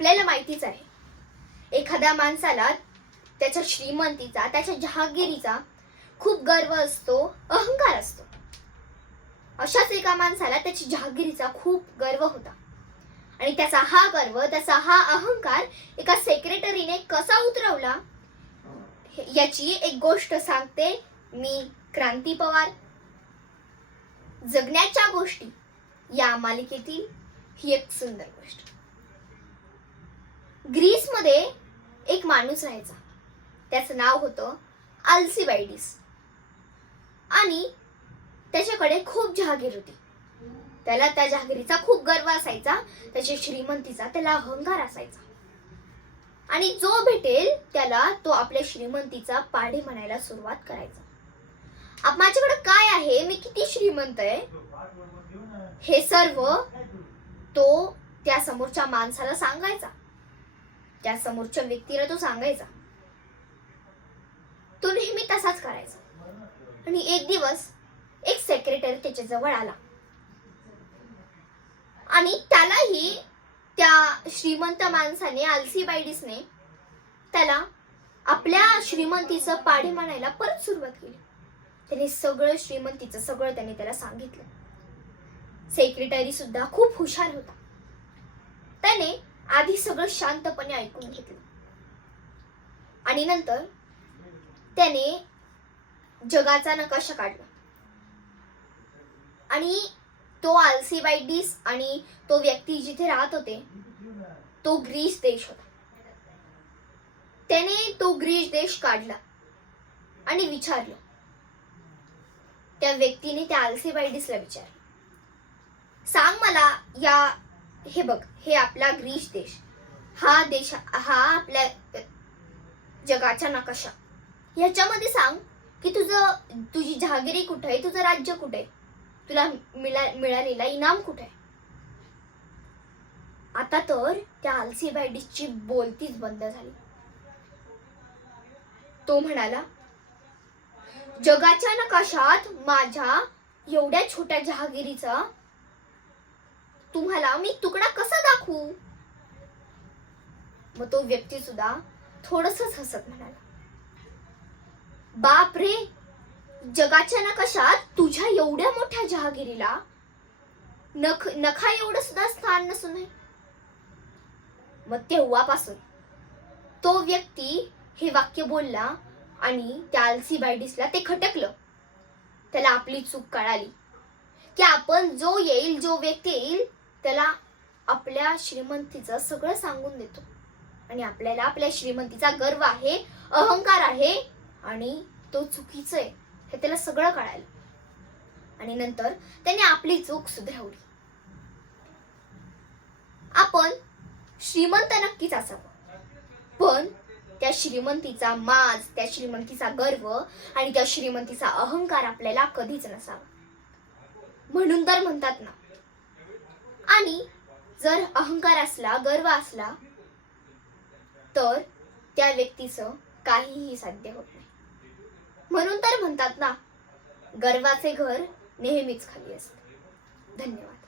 आपल्याला माहितीच आहे. एखाद्या माणसाला त्याच्या श्रीमंतीचा त्याच्या जहागिरीचा खूप गर्व असतो अहंकार असतो. अशाच एका माणसाला त्याची जहागिरीचा खूप गर्व होता. आणि त्याचा हा गर्व त्याचा हा अहंकार एका सेक्रेटरीने कसा उतरवला याची एक गोष्ट सांगते मी क्रांती पवार. जगण्याच्या गोष्टी या मालिकेतील ही एक सुंदर गोष्ट. ग्रीसमध्ये एक माणूस राहायचा. त्याचं नाव होतं आल्सिबायडिस आणि त्याच्याकडे खूप जहागीर होती. त्याला त्या जहागिरीचा खूप गर्व असायचा त्याच्या श्रीमंतीचा त्याला अहंकार असायचा. आणि जो भेटेल त्याला तो आपल्या श्रीमंतीचा पाढे म्हणायला सुरुवात करायचा. आप माझ्याकडे काय आहे? मी किती श्रीमंत आहे? हे सर्व तो त्या समोरच्या माणसाला सांगायचा. त्या समोरच्या व्यक्तीला तो सांगायचा. तो नेहमी तसाच करायचा. आणि एक दिवस एक सेक्रेटरी त्याच्याजवळ आला. आणि त्यालाही त्या श्रीमंत माणसाने आलसी बायडीसने त्याला आपल्या श्रीमंतीचं पाढे म्हणायला परत सुरुवात केली. त्याने सगळं श्रीमंतीचं सगळं त्याने त्याला सांगितलं. सेक्रेटरी सुद्धा खूप हुशार होता. त्याने आधी सगळं शांतपणे ऐकून घेतलं. आणि नंतर त्याने जगाचा नकाशा काढला. आणि तो आल्सीबायडिस आणि तो व्यक्ती जिथे राहत होते तो ग्रीस देश होता. त्याने तो ग्रीस देश काढला आणि विचारलं. त्या व्यक्तीने त्या आल्सीबायडिसला विचारलं. सांग मला या हे बघ हे आपला ग्रीस देश. हा देश हा आपल्या जगाचा नकाशा. ह्याच्यामध्ये सांग की तुझं तुझी जहागिरी कुठे आहे? तुझं राज्य कुठे आहे? तुला मिळा मिळालेला इनाम कुठे आहे? आता तर त्या आल्सीबायडिसची बोलतीच बंद झाली. तो म्हणाला जगाच्या नकाशात माझ्या एवढ्या छोट्या जहागिरीचा तुम्हाला मी तुकडा कसा दाखवू? मग तो व्यक्ती सुद्धा थोडस हसत म्हणाला. बाप रे जगाच्या नकाशात तुझ्या एवढ्या मोठ्या जहागिरीला नख नखा एवढं सुद्धा स्थान नसून मग तेव्हापासून तो व्यक्ती हे वाक्य बोलला आणि त्या आलसी बायडीसला ते खटकलं. त्याला आपली चूक कळाली की आपण जो येईल जो व्यक्ती येईल त्याला आपल्या श्रीमंतीचं सगळं सांगून देतो. आणि आपल्याला आपल्या श्रीमंतीचा गर्व आहे अहंकार आहे आणि तो चुकीचं आहे हे त्याला सगळं कळालं. आणि नंतर त्याने आपली चूक सुधारवली. आपण श्रीमंत नक्कीच असावं. पण त्या श्रीमंतीचा माज त्या श्रीमंतीचा गर्व आणि त्या श्रीमंतीचा अहंकार आपल्याला कधीच नसावा. म्हणून तर म्हणतात ना आणि जर अहंकार असला गर्व असला तर त्या व्यक्तीचं काहीही साध्य होत नाही. म्हणून तर म्हणतात ना गर्वाचे घर नेहमीच खाली असते. धन्यवाद.